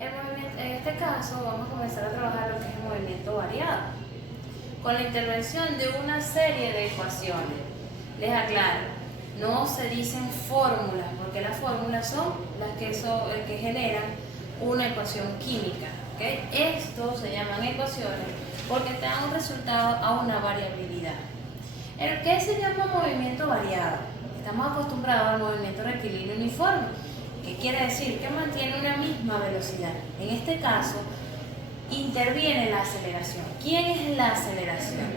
En este caso vamos a comenzar a trabajar lo que es el movimiento variado, con la intervención de una serie de ecuaciones. Les aclaro, no se dicen fórmulas, porque las fórmulas son las que generan una ecuación química. ¿Okay? Esto se llaman ecuaciones porque te dan un resultado a una variabilidad. ¿El qué se llama movimiento variado? Estamos acostumbrados al movimiento rectilíneo uniforme. ¿Qué quiere decir? Que mantiene una misma velocidad. En este caso, interviene la aceleración. ¿Quién es la aceleración?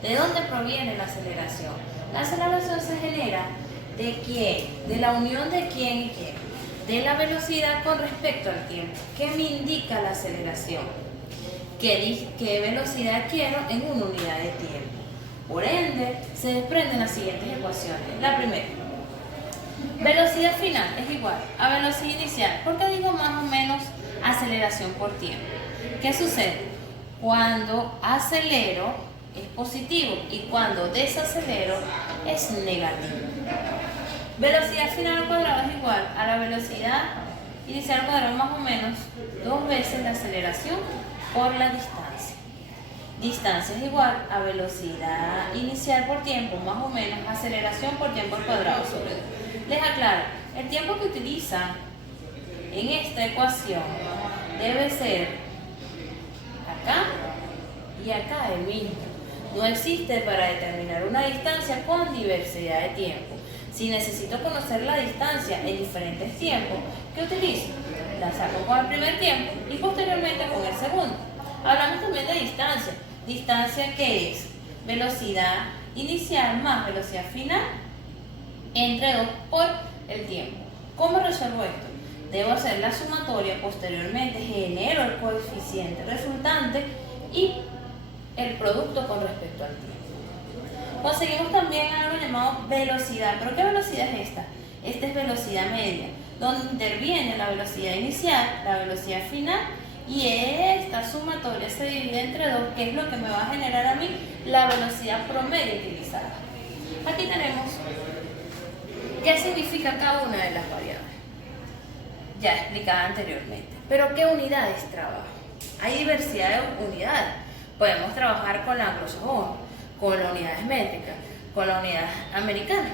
¿De dónde proviene la aceleración? La aceleración se genera ¿de quién? De la unión de quién y quién. De la velocidad con respecto al tiempo. ¿Qué me indica la aceleración? ¿Qué velocidad quiero en una unidad de tiempo? Por ende, se desprenden las siguientes ecuaciones. La primera, velocidad final es igual a velocidad inicial. ¿Por qué digo más o menos aceleración por tiempo? ¿Qué sucede? Cuando acelero es positivo y cuando desacelero es negativo. Velocidad final al cuadrado es igual a la velocidad inicial al cuadrado más o menos 2 veces la aceleración por la distancia. Distancia es igual a velocidad inicial por tiempo más o menos aceleración por tiempo al cuadrado sobre 2. Les aclaro, el tiempo que utilizan en esta ecuación debe ser acá y acá el mismo. No existe para determinar una distancia con diversidad de tiempo. Si necesito conocer la distancia en diferentes tiempos, ¿qué utilizo? La saco con el primer tiempo y posteriormente con el segundo. Hablamos también de distancia. Distancia que es velocidad inicial más velocidad final entre 2 por el tiempo. ¿Cómo resuelvo esto? Debo hacer la sumatoria, posteriormente genero el coeficiente resultante y el producto con respecto al tiempo. Conseguimos también algo llamado velocidad. ¿Pero qué velocidad es esta? Esta es velocidad media, donde interviene la velocidad inicial, la velocidad final, y esta sumatoria se divide entre 2, que es lo que me va a generar a mí la velocidad promedio utilizada. Aquí tenemos qué significa cada una de las variables, ya explicada anteriormente. Pero ¿qué unidades trabajo? Hay diversidad de unidades. Podemos trabajar con la anglosajona, con la unidad métrica, con la unidad americana.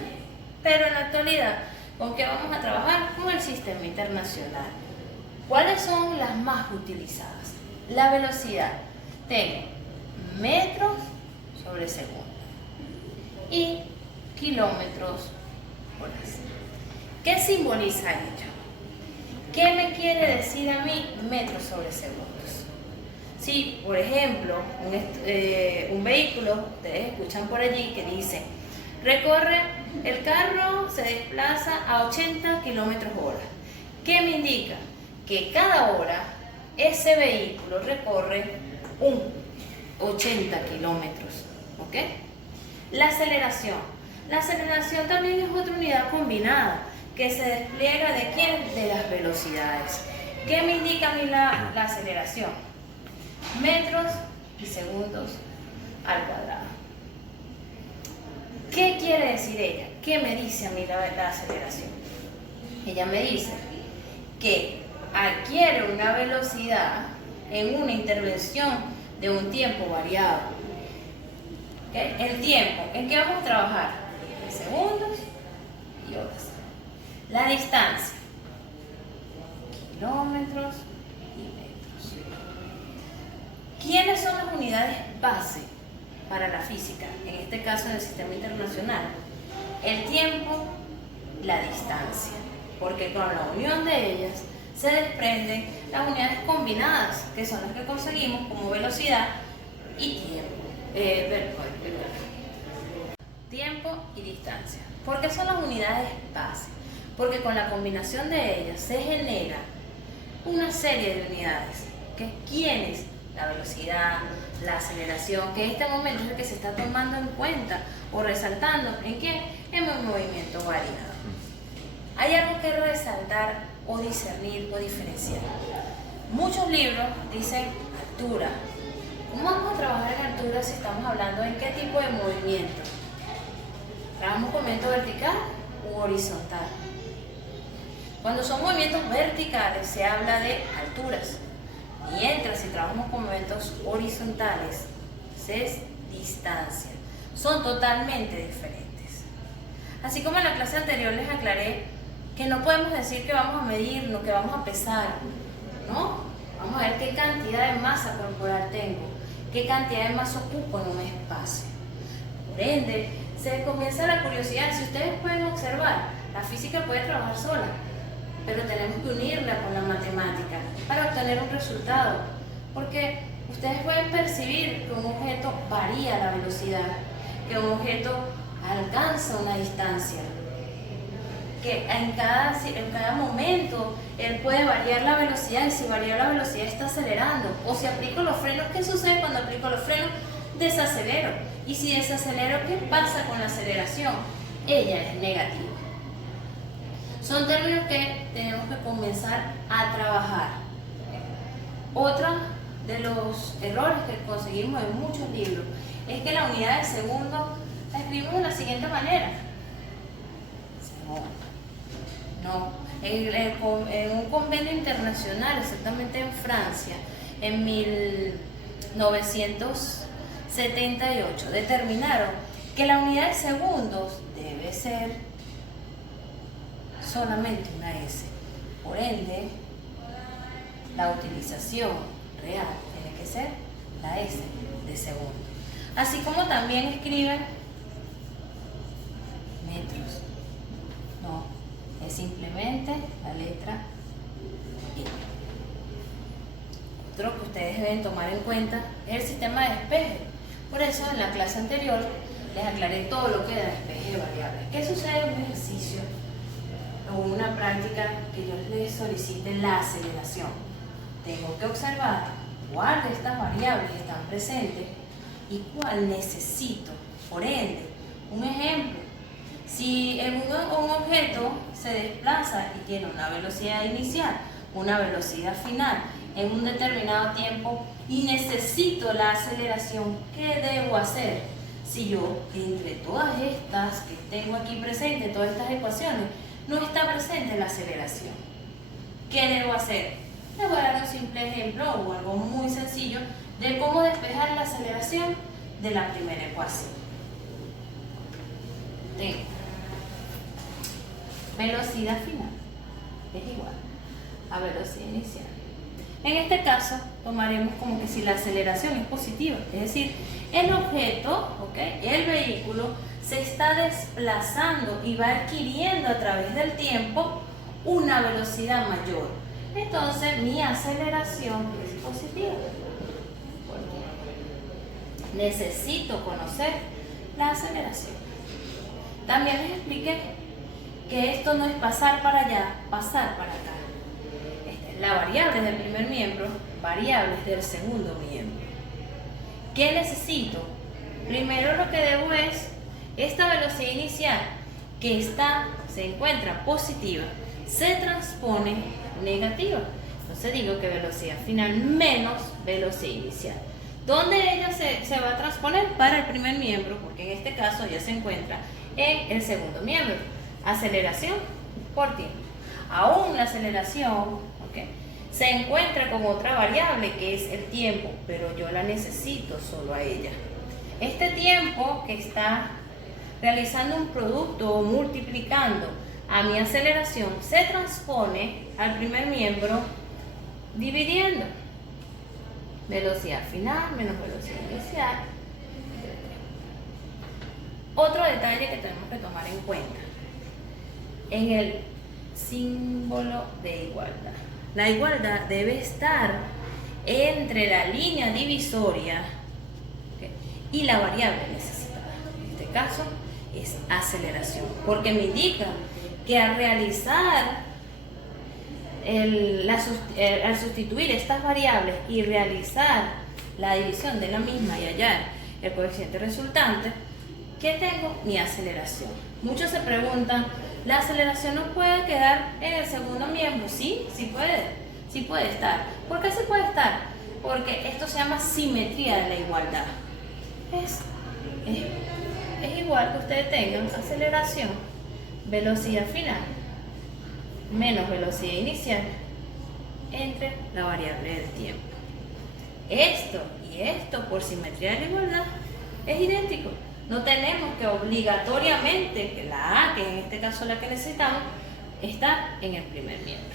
Pero en la actualidad, ¿con qué vamos a trabajar? Con el sistema internacional. ¿Cuáles son las más utilizadas? La velocidad. Tengo metros sobre segundo y kilómetros por hora. ¿Qué simboliza ello? ¿Qué me quiere decir a mí metros sobre segundos? Si, por ejemplo, un vehículo, ustedes escuchan por allí que dice, el carro se desplaza a 80 kilómetros hora. ¿Qué me indica? Que cada hora ese vehículo recorre 80 kilómetros. ¿Ok? La aceleración. La aceleración también es otra unidad combinada que se despliega ¿de quién? De las velocidades. ¿Qué me indica a mí la aceleración? Metros y segundos al cuadrado. ¿Qué quiere decir ella? ¿Qué me dice a mí la aceleración? Ella me dice que adquiere una velocidad en una intervención de un tiempo variado. ¿Okay? El tiempo, ¿en qué vamos a trabajar? En segundos y horas. La distancia, kilómetros y metros. ¿Quiénes son las unidades base para la física? En este caso, en el sistema internacional. El tiempo, la distancia. Porque con la unión de ellas se desprenden las unidades combinadas, que son las que conseguimos como velocidad y tiempo. Tiempo y distancia. ¿Por qué son las unidades base? Porque con la combinación de ellas se genera una serie de unidades. ¿Quiénes? La velocidad, la aceleración, que en este momento es el que se está tomando en cuenta o resaltando. ¿En qué? En el movimiento variado. Hay algo que resaltar o discernir o diferenciar. Muchos libros dicen altura. ¿Cómo vamos a trabajar en altura si estamos hablando en qué tipo de movimiento? ¿Trabajamos con movimiento vertical u horizontal? Cuando son movimientos verticales se habla de alturas, mientras si trabajamos con movimientos horizontales es distancia. Son totalmente diferentes. Así como en la clase anterior les aclaré que no podemos decir que vamos a medirnos, que vamos a pesar, ¿no? Vamos a ver qué cantidad de masa corporal tengo, qué cantidad de masa ocupo en un espacio. Por ende, se comienza la curiosidad. Si ustedes pueden observar, la física puede trabajar sola, pero tenemos que unirla con la matemática para obtener un resultado, porque ustedes pueden percibir que un objeto varía la velocidad, que un objeto alcanza una distancia, que en cada momento él puede variar la velocidad, y si varía la velocidad está acelerando. O si aplico los frenos, ¿qué sucede cuando aplico los frenos? Desacelero. Y si desacelero, ¿qué pasa con la aceleración? Ella es negativa. Son términos que tenemos que comenzar a trabajar. Otro de los errores que conseguimos en muchos libros es que la unidad de segundo la escribimos de la siguiente manera. No. En un convenio internacional, exactamente en Francia, en 1978, determinaron que la unidad de segundos debe ser solamente una S. Por ende, la utilización real tiene que ser la S de segundo. Así como también escriben metros. No, es simplemente la letra I. Otro que ustedes deben tomar en cuenta es el sistema de despeje. Por eso en la clase anterior les aclaré todo lo que era despeje de variables. ¿Qué sucede en un ejercicio o una práctica que yo les solicite la aceleración? Tengo que observar cuál de estas variables están presentes y cuál necesito. Por ende, un ejemplo, si un objeto se desplaza y tiene una velocidad inicial, una velocidad final en un determinado tiempo y necesito la aceleración, ¿qué debo hacer? Si yo, entre todas estas que tengo aquí presentes, todas estas ecuaciones, no está presente la aceleración, ¿qué debo hacer? Les voy a dar un simple ejemplo o algo muy sencillo de cómo despejar la aceleración de la primera ecuación. Tengo velocidad final es igual a velocidad inicial. En este caso tomaremos como que si la aceleración es positiva, es decir, el objeto, el vehículo se está desplazando y va adquiriendo a través del tiempo una velocidad mayor. Entonces mi aceleración es positiva. Necesito conocer la aceleración. También les expliqué que esto no es pasar para allá, pasar para acá. Esta es la variable del primer miembro, variables del segundo miembro. ¿Qué necesito? Primero lo que debo es esta velocidad inicial que se encuentra positiva, se transpone negativa. Entonces digo que velocidad final menos velocidad inicial. ¿Dónde ella se va a transponer? Para el primer miembro, porque en este caso ya se encuentra en el segundo miembro. Aceleración por tiempo. Aún la aceleración se encuentra con otra variable que es el tiempo, pero yo la necesito solo a ella. Este tiempo que está realizando un producto o multiplicando a mi aceleración se transpone al primer miembro dividiendo velocidad final menos velocidad inicial. Otro detalle que tenemos que tomar en cuenta en el símbolo de igualdad. La igualdad debe estar entre la línea divisoria y la variable necesitada. En este caso es aceleración, porque me indica que al realizar al sustituir estas variables y realizar la división de la misma y hallar el coeficiente resultante, ¿qué tengo? Mi aceleración. Muchos se preguntan, ¿la aceleración no puede quedar en el segundo miembro? Sí, sí puede estar. ¿Por qué sí puede estar? Porque esto se llama simetría de la igualdad. Es igual que ustedes tengan aceleración, velocidad final, menos velocidad inicial entre la variable del tiempo. Esto y esto, por simetría de la igualdad, es idéntico. No tenemos que obligatoriamente que la A, que en este caso la que necesitamos, está en el primer miembro.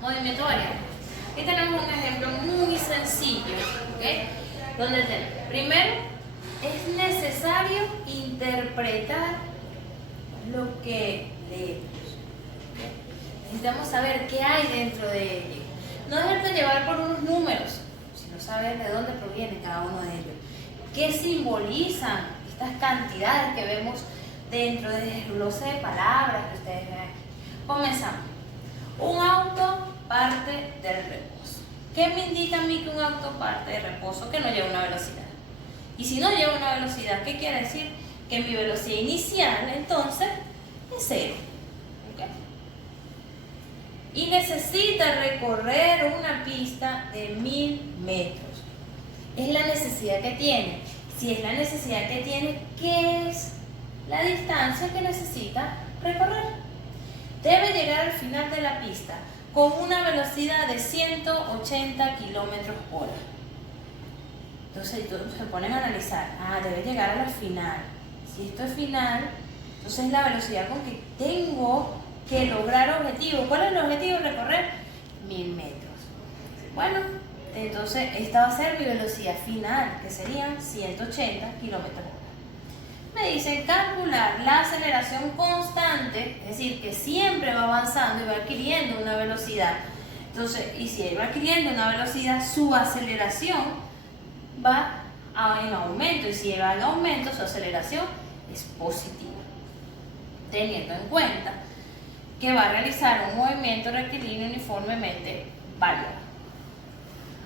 Movimiento variable. Aquí tenemos un ejemplo muy sencillo, ¿okay? Donde tenemos, primero, es necesario interpretar lo que leemos. Necesitamos saber qué hay dentro de ello. No dejarte llevar por unos números, sino saber de dónde proviene cada uno de ellos. ¿Qué simbolizan estas cantidades que vemos dentro del desglose de palabras que ustedes ven aquí? Comenzamos. Un auto parte del reposo. ¿Qué me indica a mí que un auto parte de reposo? Que no lleva una velocidad. Y si no lleva una velocidad, ¿qué quiere decir? Que mi velocidad inicial, entonces, es 0. ¿Okay? Y necesita recorrer una pista de 1000 metros. Es la necesidad que tiene. Si es la necesidad que tiene, ¿qué es la distancia que necesita recorrer? Debe llegar al final de la pista con una velocidad de 180 kilómetros por hora. Entonces se ponen a analizar, debe llegar a la final. Si esto es final, entonces la velocidad con que tengo que lograr objetivo. ¿Cuál es el objetivo? Recorrer 1000 metros. Bueno, entonces esta va a ser mi velocidad final, que serían 180 kilómetros por hora. Me dicen calcular la aceleración constante, es decir, que siempre va avanzando y va adquiriendo una velocidad. Entonces, y si él va adquiriendo una velocidad, su aceleración va en aumento, y si va en aumento, su aceleración es positiva. Teniendo en cuenta que va a realizar un movimiento rectilíneo uniformemente variable.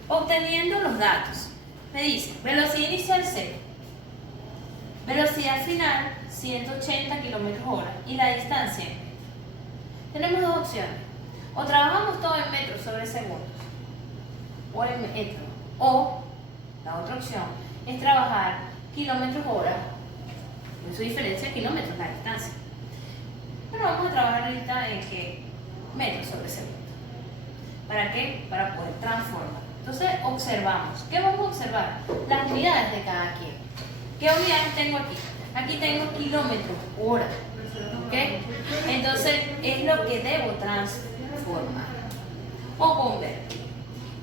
Obteniendo los datos, me dice velocidad inicial 0, velocidad final 180 kilómetros por hora y la distancia. Tenemos dos opciones: o trabajamos todo en metros sobre segundos o en metros, o la otra opción es trabajar kilómetros hora en su diferencia de kilómetros, la distancia. Pero vamos a trabajar ahorita en que metros sobre segundo. ¿Para qué? Para poder transformar. Entonces observamos. ¿Qué vamos a observar? Las unidades de cada quien. ¿Qué unidades tengo aquí? Aquí tengo kilómetros hora. ¿Ok? Entonces es lo que debo transformar o convertir.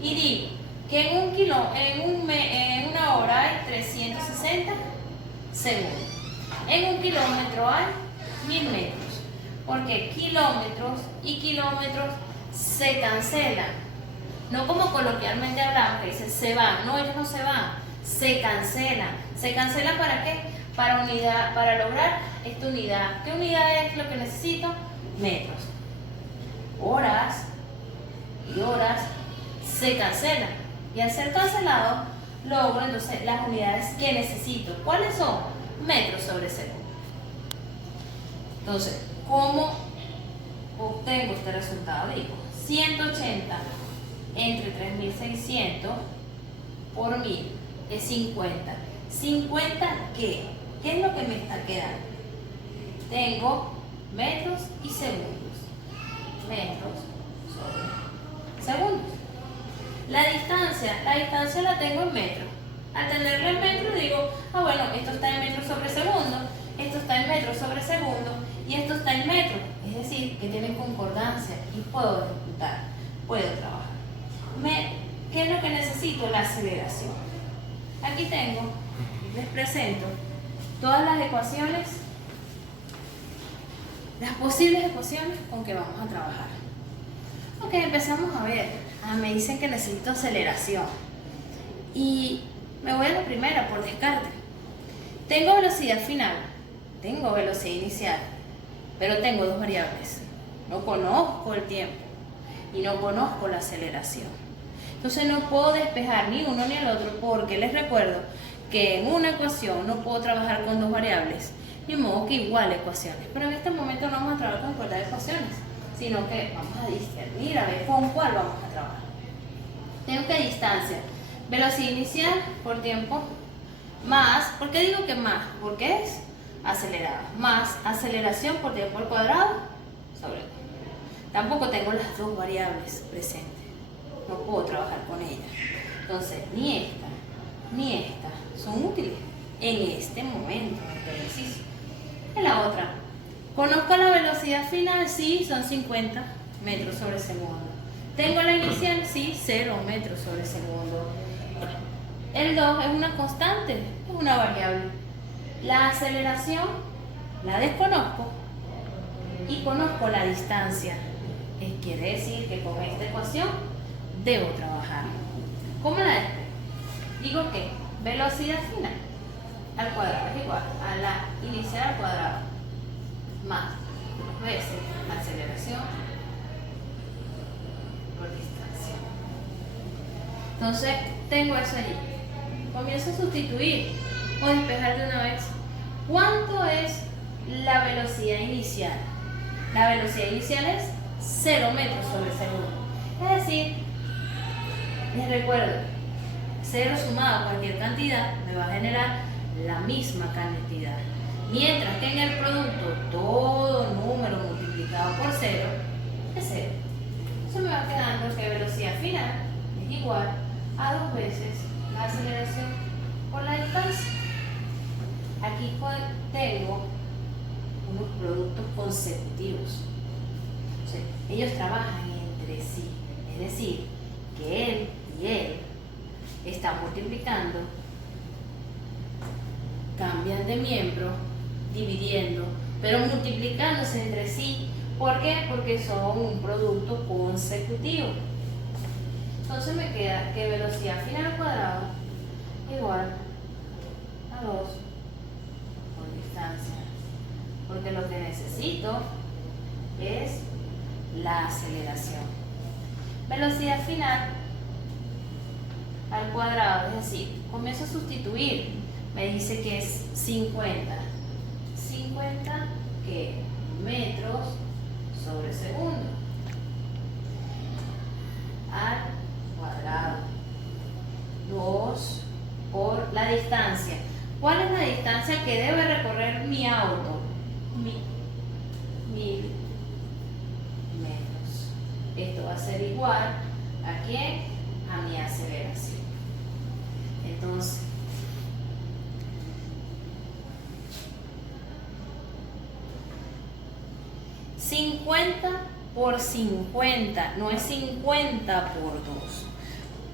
Y digo que en una hora hay 360 segundos. En un kilómetro hay 1000 metros. Porque kilómetros y kilómetros se cancelan. No como coloquialmente hablamos, que dicen se van. No, ellos no se van, se cancelan. ¿Se cancelan para qué? Para lograr esta unidad. ¿Qué unidad es lo que necesito? Metros. Horas y horas se cancelan. Y al ser cancelado, logro entonces las unidades que necesito. ¿Cuáles son? Metros sobre segundo. Entonces, ¿cómo obtengo este resultado? Digo, 180 entre 3600 por 1000 es 50. ¿50 qué? ¿Qué es lo que me está quedando? Tengo metros y segundos. Metros sobre segundos. La distancia la tengo en metros. Al tenerla en metros digo, bueno, esto está en metros sobre segundo, esto está en metros sobre segundo y esto está en metros. Es decir, que tienen concordancia y puedo ejecutar, puedo trabajar. ¿Qué es lo que necesito? La aceleración. Aquí tengo, les presento todas las ecuaciones, las posibles ecuaciones con que vamos a trabajar. Ok, empezamos a ver. Me dicen que necesito aceleración. Y me voy a la primera por descarte. Tengo velocidad final, tengo velocidad inicial, pero tengo dos variables. No conozco el tiempo y no conozco la aceleración. Entonces no puedo despejar ni uno ni el otro, porque les recuerdo que en una ecuación no puedo trabajar con dos variables, ni modo que igual ecuaciones. Pero en este momento no vamos a trabajar con igualdad de ecuaciones, sino que vamos a discernir a ver con cuál vamos a trabajar. Tengo que distancia, velocidad inicial por tiempo más. ¿Por qué digo que más? Porque es acelerada, más aceleración por tiempo al cuadrado sobre 2. Tampoco tengo las dos variables presentes, no puedo trabajar con ellas. Entonces, ni esta ni esta son útiles en este momento, en este ejercicio. En la otra, conozco la velocidad final, sí, son 50 metros sobre segundo. Tengo la inicial, sí, 0 metros sobre segundo. El 2 es una constante, es una variable. La aceleración la desconozco y conozco la distancia. Quiere decir que con esta ecuación debo trabajar. ¿Cómo la despejo? Digo que velocidad final al cuadrado es igual a la inicial al cuadrado más 2 veces la aceleración por distancia. Entonces tengo eso allí. Comienzo a sustituir o despejar de una vez. ¿Cuánto es la velocidad inicial? La velocidad inicial es 0 metros sobre segundo. Es decir, les recuerdo, 0 sumado a cualquier cantidad me va a generar la misma cantidad. Mientras que en el producto todo número multiplicado por 0 es 0. Eso me va quedando que velocidad final es igual a 2 veces la aceleración por la distancia. Aquí tengo unos productos consecutivos. O sea, ellos trabajan entre sí. Es decir, que él y él están multiplicando, cambian de miembro, dividiendo, pero multiplicándose entre sí. ¿Por qué? Porque son un producto consecutivo. Entonces me queda que velocidad final al cuadrado igual a 2 por distancia. Porque lo que necesito es la aceleración. Velocidad final al cuadrado, es decir, comienzo a sustituir. Me dice que es 50. 50 ¿qué? Metros sobre segundo al cuadrado. 2 por la distancia. ¿Cuál es la distancia que debe recorrer mi auto? 1000 metros. Esto va a ser igual ¿a quién? A mi aceleración. Entonces, $50 por 50, no es 50 por 2.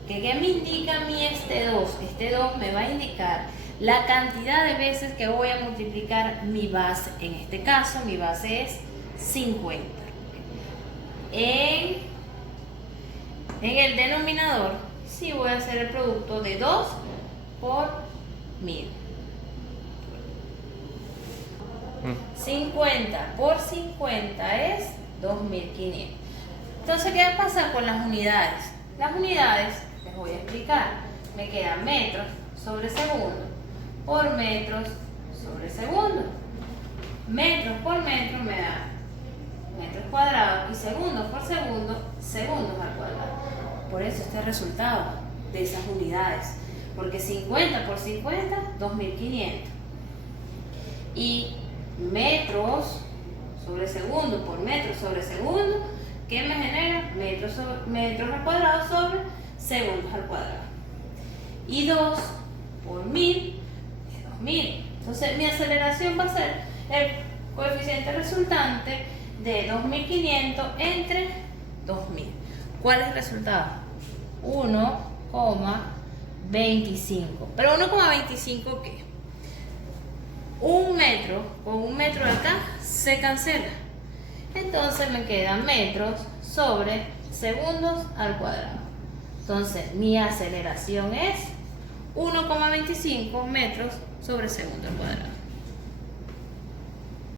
¿Qué me indica a mí este 2? Este 2 me va a indicar la cantidad de veces que voy a multiplicar mi base. En este caso, mi base es 50. En el denominador, sí voy a hacer el producto de 2 por 1000. 50 por 50 es 2500. Entonces, ¿qué va a pasar con las unidades? Las unidades, les voy a explicar. Me quedan metros sobre segundo por metros sobre segundo. Metros por metro me da metros cuadrados y segundos por segundo, segundos al cuadrado. Por eso este resultado de esas unidades. Porque 50 por 50, 2500. Y metros sobre segundo por metros sobre segundo, ¿qué me genera? Metros al cuadrado sobre segundos al cuadrado. Y 2 por 1000 es 2000. Entonces mi aceleración va a ser el coeficiente resultante de 2500 entre 2000. ¿Cuál es el resultado? 1,25. ¿Pero 1,25 qué? Un metro con un metro de acá se cancela. Entonces me quedan metros sobre segundos al cuadrado. Entonces mi aceleración es 1,25 metros sobre segundo al cuadrado.